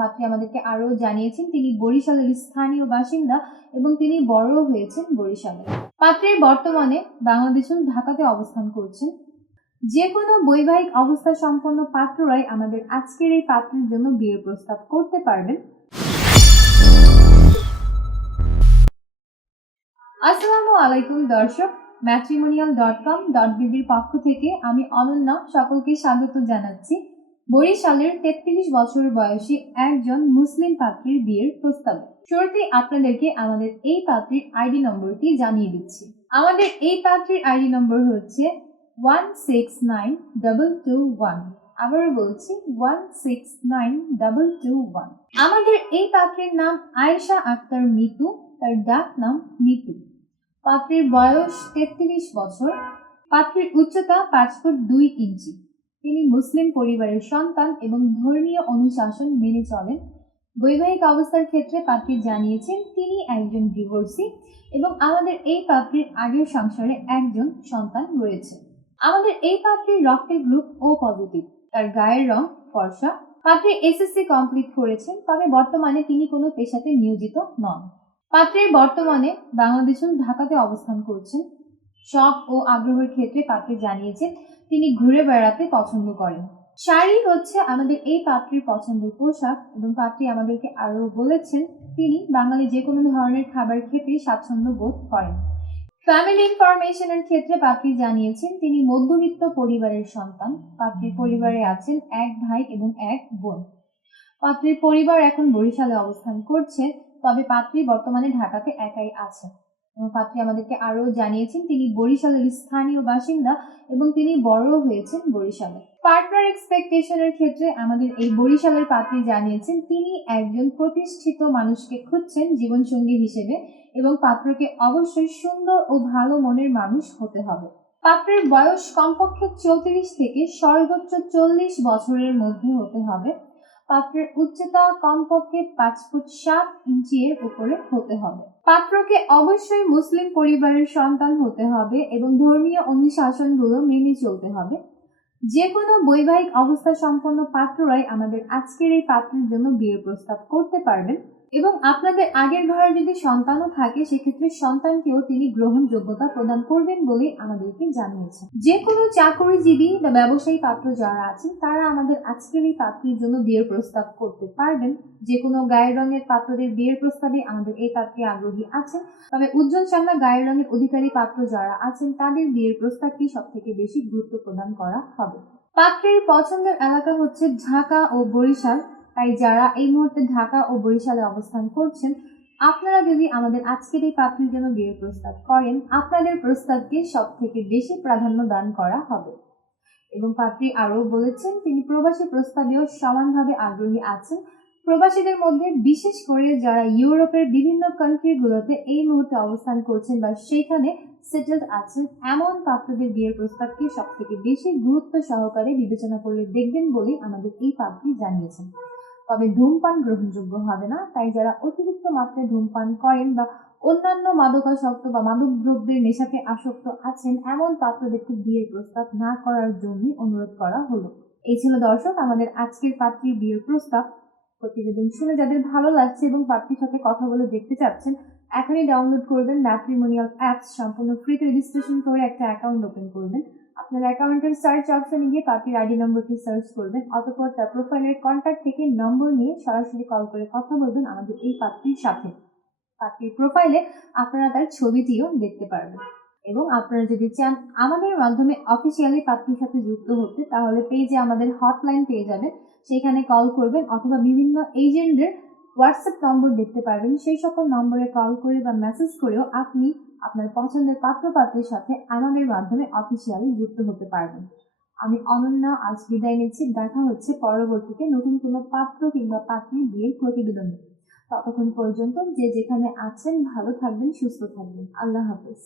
পাত্রী আমাদেরকে আরও জানিয়েছেন, তিনি বরিশালের স্থানীয় বাসিন্দা এবং তিনি বড় হয়েছেন বরিশালে। পাত্রের বর্তমানে বাংলাদেশ ঢাকাতে অবস্থান করছেন। যে কোনো বৈবাহিক অবস্থা সম্পন্ন পাত্ররাই আমাদের আজকের এই পাত্রের জন্য বিয়ের প্রস্তাব করতে পারবেন। আসসালামু আলাইকুম দর্শক ম্যাট্রিমোনিয়াল ডট কম ডট বিবির পক্ষ থেকে আমি অনন্যা সকলকে স্বাগত জানাচ্ছি। বরিশালের তেত্রিশ বছর বয়সী একজন মুসলিম পাত্রীর বিয়ের প্রস্তাব। শুরুতেই আপনাদেরকে আমাদের এই পাত্রীর আইডি নম্বরটি জানিয়ে দিচ্ছি। আমাদের এই পাত্রীর আইডি নম্বর হচ্ছে one six nine double two one. আবারও বলছি, one six nine double two one. আমাদের এই পাত্রীর নাম আয়েশা আক্তার মিতু, তার ডাক নাম মিতু। পাত্রীর বয়স তেত্রিশ বছর, পাত্রীর উচ্চতা পাঁচ ফুট দুই ইঞ্চি। তিনি মুসলিম পরিবারের সন্তান এবং ধর্মীয় অনুশাসন মেনে চলেন। বৈবাহিক অবস্থার ক্ষেত্রে পাত্রী জানিয়েছেন তিনি একজন ডিভোর্সি এবং আমাদের এই পাত্রীর আগের সংসারে একজন সন্তান রয়েছে। আমাদের এই পাত্রীর রক্তের গ্রুপ ও পজিটিভ, তার গায়ের রং ফর্সা। পাত্রী এসএসসি কমপ্লিট করেছেন, তবে বর্তমানে তিনি কোনো পেশাতে নিয়োজিত নন। পাত্রের বর্তমানে বাংলাদেশ ঢাকাতে অবস্থান করছেন। শখ ও আগ্রহের ক্ষেত্রে পাত্রী জানিয়েছেন, তিনি ঘুরে বেড়াতে পছন্দ করেন। শাড়ি হচ্ছে আমাদের এই পাত্রীর পছন্দের পোশাক এবং পাত্রী আমাদেরকে আরও বলেছেন, তিনি বাঙালি যে কোনো ধরনের খাবার খেতে স্বাচ্ছন্দ্য বোধ করেন। ফ্যামিলি ইনফরমেশনের ক্ষেত্রে পাত্রী জানিয়েছেন, তিনি মধ্যবিত্ত পরিবারের সন্তান। পাত্রীর পরিবারে আছেন এক ভাই এবং এক বোন। পাত্রীর পরিবার এখন বরিশালে অবস্থান করছে, তবে পাত্রী বর্তমানে ঢাকাতে একাই এবং পাত্রী আমাদেরকে আরও জানিয়েছেন, তিনি বরিশালের স্থানীয় বাসিন্দা এবং তিনি বড় হয়েছেন বরিশালে। পার্টনার এক্সপেকটেশনের ক্ষেত্রে আমাদের এই বরিশালের পাত্রী জানিয়েছেন, তিনি একজন প্রতিষ্ঠিত মানুষকে খুঁজছেন জীবনসঙ্গী হিসেবে এবং পাত্রকে অবশ্যই সুন্দর ও ভালো মনের মানুষ হতে হবে। পাত্রের বয়স কমপক্ষে চৌত্রিশ থেকে সর্বোচ্চ চল্লিশ বছরের মধ্যে হতে হবে। পাত্রের উচ্চতা কমপক্ষে পাঁচ ফুট সাত ইঞ্চি এর উপরে হতে হবে। পাত্রকে অবশ্যই মুসলিম পরিবারের সন্তান হতে হবে এবং ধর্মীয় অনুশাসনগুলো মেনে চলতে হবে। যে কোনো বৈবাহিক অবস্থা সম্পন্ন পাত্ররাই আমাদের আজকের এই পাত্রের জন্য বিয়ে প্রস্তাব করতে পারবেন। এবং আপনাদের আগের ঘরে যদি সন্তানও থাকে, সেক্ষেত্রে সন্তানকেও তিনি গ্রহণযোগ্যতা প্রদান করবেন বলে আমাদেরকে জানিয়েছেন। যে কোনো চাকরিজীবী বা ব্যবসায়ী পাত্র যারা আছেন, তারা আমাদের আজকের এই পাত্রের জন্য বিয়ের প্রস্তাব করতে পারবেন। যে কোনো গায়ের রঙের পাত্রদের বিয়ের প্রস্তাবে আমাদের এই পাত্রে আগ্রহী আছেন। তবে উজ্জ্বল চামড়া গায়ের রঙের অধিকারী পাত্র যারা আছেন, তাদের বিয়ের প্রস্তাবটি সব থেকে বেশি গুরুত্ব প্রদান করা হবে। পাত্রের পছন্দের এলাকা হচ্ছে ঢাকা ও বরিশাল। তাই যারা এই মুহূর্তে ঢাকা ও বরিশালে অবস্থান করছেন, আপনারা যদি আমাদের আজকের এই পাত্রীর জন্য বিয়ের প্রস্তাব করেন, আপনাদের প্রস্তাবকে সব থেকে বেশি প্রাধান্য দান করা হবে। এবং পাত্রী আরও বলেছেন, তিনি প্রবাসী প্রস্তাবেও সমানভাবে আগ্রহী আছেন। প্রবাসীদের মধ্যে বিশেষ করে যারা ইউরোপের বিভিন্ন কান্ট্রিগুলোতে এই মুহূর্তে অবস্থান করছেন বা সেইখানে সেটেলড আছেন, এমন পাত্রদের বিয়ের প্রস্তাবকে সব থেকে বেশি গুরুত্ব সহকারে বিবেচনা করলে দেখবেন বলেই আমাদের এই পাত্রী জানিয়েছেন। তবে ধূমপান গ্রহণযোগ্য হবে না। তাই যারা অতিরিক্ত মাত্রায় ধূমপান করেন বা অন্যান্য মাদকাসক্ত বা মাদক দ্রব্যের নেশাতে আসক্ত আছেন, এমন পাত্রদেরকে বিয়ের প্রস্তাব না করার জন্যই অনুরোধ করা হলো। এই ছিল দর্শক, আমাদের আজকের পাত্রীর বিয়ের প্রস্তাব। প্রতিবেদন শুনে যাদের ভালো লাগছে এবং পাত্রীর সাথে কথা বলে দেখতে চাচ্ছেন, এখনই ডাউনলোড করবেন ম্যাট্রিমোনিয়াল অ্যাপস, সম্পূর্ণ ফ্রিতে রেজিস্ট্রেশন করে একটা অ্যাকাউন্ট ওপেন করবেন। আপনার অ্যাকাউন্টের সার্চ অপশনে গিয়ে পাত্রীর আইডি নম্বরটি সার্চ করবেন, অতঃপর তার প্রোফাইলের কন্ট্যাক্ট থেকে নম্বর নিয়ে সরাসরি কল করে কথা বলবেন আমাদের এই পাত্রীর সাথে। পাত্রীর প্রোফাইলে আপনারা তার ছবিটিও দেখতে পারবেন। এবং আপনারা যদি চান আমাদের মাধ্যমে অফিসিয়ালি পাত্রীর সাথে যুক্ত হতে, তাহলে পেজে আমাদের হটলাইন পেয়ে যাবেন। সেখানে কল করবেন অথবা বিভিন্ন এজেন্টদের হোয়াটসঅ্যাপ নম্বর দেখতে পারবেন। সেই সকল নম্বরে কল করে বা মেসেজ করেও আপনি আপনার পছন্দের পাত্র পাত্রের সাথে আমাদের মাধ্যমে অফিসিয়ালি যুক্ত হতে পারবেন। আমি অনন্যা আজ বিদায় নিচ্ছি। দেখা হচ্ছে পরবর্তীতে নতুন কোনো পাত্র কিংবা পাত্রীর বিয়ের প্রতিবেদনে ততক্ষণ পর্যন্ত যে যেখানে আছেন ভালো থাকবেন, সুস্থ থাকবেন। আল্লাহ হাফেজ।